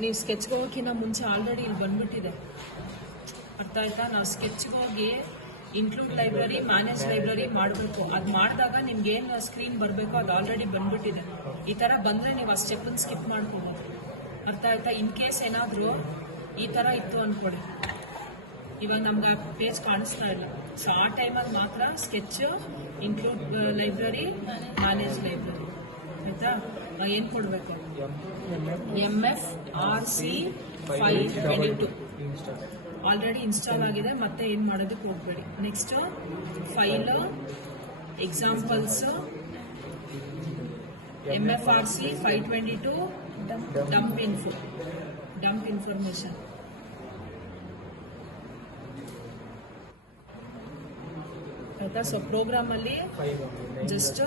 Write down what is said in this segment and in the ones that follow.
ನೀವು ಸ್ಕೆಚ್ಗೆ ಹೋಗೋಕ್ಕಿಂತ ಮುಂಚೆ ಆಲ್ರೆಡಿ ಇಲ್ಲಿ ಬಂದ್ಬಿಟ್ಟಿದೆ, ಅರ್ಥ ಆಯ್ತಾ? ನಾವು ಸ್ಕೆಚ್ಗೆ ಹೋಗಿ ಇನ್ಕ್ಲೂಡ್ ಲೈಬ್ರರಿ, ಮ್ಯಾನೇಜ್ ಲೈಬ್ರರಿ ಮಾಡಬೇಕು. ಅದು ಮಾಡಿದಾಗ ನಿಮ್ಗೆ ಏನು ಸ್ಕ್ರೀನ್ ಬರಬೇಕೋ ಅದು ಆಲ್ರೆಡಿ ಬಂದ್ಬಿಟ್ಟಿದೆ. ಈ ಥರ ಬಂದರೆ ನೀವು ಆ ಸ್ಟೆಪ್ಪನ್ನು ಸ್ಕಿಪ್ ಮಾಡ್ಕೋಬೋದು, ಅರ್ಥ ಆಯ್ತಾ? ಇನ್ ಕೇಸ್ ಏನಾದರೂ ಈ ಥರ ಇತ್ತು ಅಂದ್ಕೊಡಿ, ಇವಾಗ ನಮ್ಗೆ ಆ ಪೇಜ್ ಕಾಣಿಸ್ತಾ ಇಲ್ಲ. ಸೊ ಆ ಟೈಮಲ್ಲಿ ಮಾತ್ರ sketch, include library, manage library, ಆಯ್ತಾ? ಏನು ಕೊಡಬೇಕು? MFRC file edit already install ಆಗಿದೆ, ಮತ್ತೆ ಏನು ಮಾಡೋದಕ್ಕೆ ಹೋಗ್ಬೇಡಿ. Next file examples MFRC 522 dump information. ಆಯ್ತಾ? ಸೊ ಪ್ರೋಗ್ರಾಮ್ ಅಲ್ಲಿ ಜಸ್ಟ್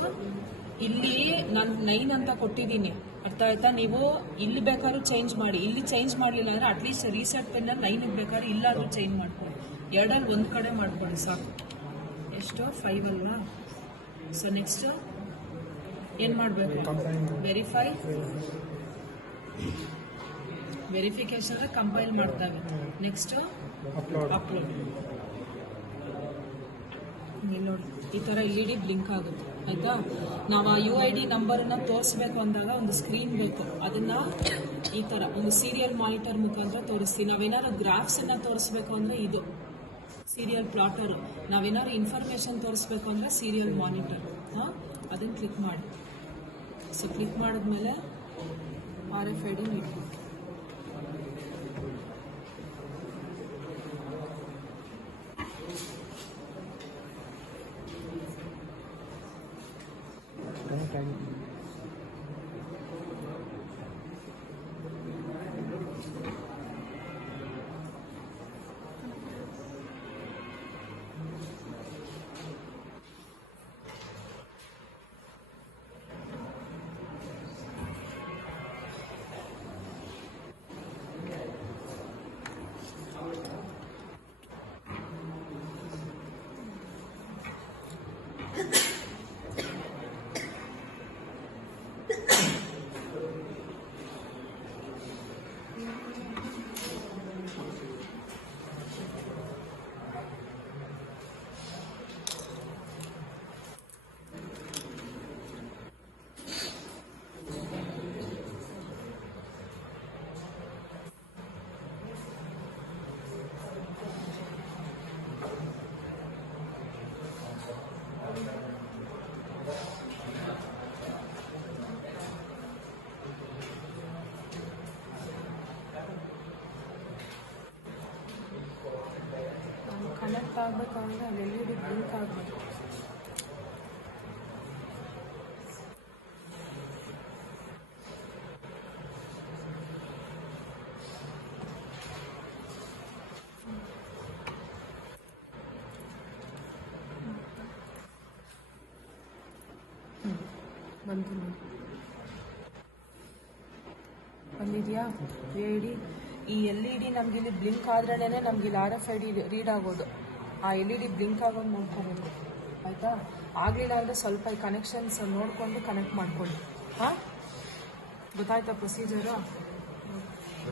ಇಲ್ಲಿ ನಾನು 9 ಅಂತ ಕೊಟ್ಟಿದ್ದೀನಿ, ಅರ್ಥ ಆಯ್ತಾ? ನೀವು ಇಲ್ಲಿ ಬೇಕಾದ್ರೂ ಚೇಂಜ್ ಮಾಡಿ, ಇಲ್ಲಿ ಚೇಂಜ್ ಮಾಡಲಿಲ್ಲ ಅಂದ್ರೆ ಅಟ್ಲೀಸ್ಟ್ ರೀಸೆಟ್ ಪೆನ್ನಲ್ಲಿ 9 ಬೇಕಾದ್ರೆ ಇಲ್ಲಾದ್ರೂ ಚೇಂಜ್ ಮಾಡ್ಕೊಳ್ಳಿ. ಎರಡಲ್ಲಿ ಒಂದು ಕಡೆ ಮಾಡ್ಕೊಳ್ಳಿ ಸಾಕು. ಎಷ್ಟು? 5 ಅಲ್ವಾ? ಸೊ ನೆಕ್ಸ್ಟ್ ಏನು ಮಾಡಬೇಕು? ವೆರಿಫಿಕೇಶನ್ ಕಂಪೈಲ್ ಮಾಡ್ತಾವೆ. Next upload. ನೋಡಿ ಈ ಥರ LED ಬ್ಲಿಂಕ್ ಆಗುತ್ತೆ, ಆಯಿತಾ? ನಾವು ಆ UID ನಂಬರನ್ನು ತೋರಿಸ್ಬೇಕು ಅಂದಾಗ ಒಂದು ಸ್ಕ್ರೀನ್ ಬೇಕು, ಅದನ್ನು ಈ ಥರ ಒಂದು ಸೀರಿಯಲ್ ಮಾನಿಟರ್ ಮುಖಾಂತರ ತೋರಿಸ್ತೀವಿ. ನಾವೇನಾದ್ರು ಗ್ರಾಫ್ಸನ್ನು ತೋರಿಸ್ಬೇಕು ಅಂದರೆ ಇದು ಸೀರಿಯಲ್ ಪ್ಲಾಟರು, ನಾವೇನಾದ್ರು ಇನ್ಫಾರ್ಮೇಷನ್ ತೋರಿಸ್ಬೇಕು ಅಂದರೆ ಸೀರಿಯಲ್ ಮಾನಿಟರ್. ಅದನ್ನು ಕ್ಲಿಕ್ ಮಾಡಿ. ಸೊ ಕ್ಲಿಕ್ ಮಾಡಿದ್ಮೇಲೆ RFID ಇಟ್ಬಿಟ್ಟು ಕನೆಕ್ಟ್ ಆಗಬೇಕಂದ್ರೆ ಅದು LED ಬ್ಲಿಂಕ್ ಆಗಬೇಕು. ಬಂದಿದೆಯಾ LED? ಈ LED ನಮ್ಗೆ ಇಲ್ಲಿ ಬ್ಲಿಂಕ್ ಆದ್ರೇ ನಮ್ಗೆ ಇಲ್ಲಿ RFID ರೀಡ್ ಆಗೋದು. ಆ LED ಬ್ಲಿಂಕ್ ಆಗೋದು ನೋಡ್ಕೋಬೇಕು, ಆಯಿತಾ? ಆಗಲಿಲ್ಲ ಅಂದರೆ ಸ್ವಲ್ಪ ಈ ಕನೆಕ್ಷನ್ಸ್ ನೋಡಿಕೊಂಡು ಕನೆಕ್ಟ್ ಮಾಡ್ಕೊಳ್ಳಿ. ಹಾಂ, ಗೊತ್ತಾಯ್ತಾ ಪ್ರೊಸೀಜರು?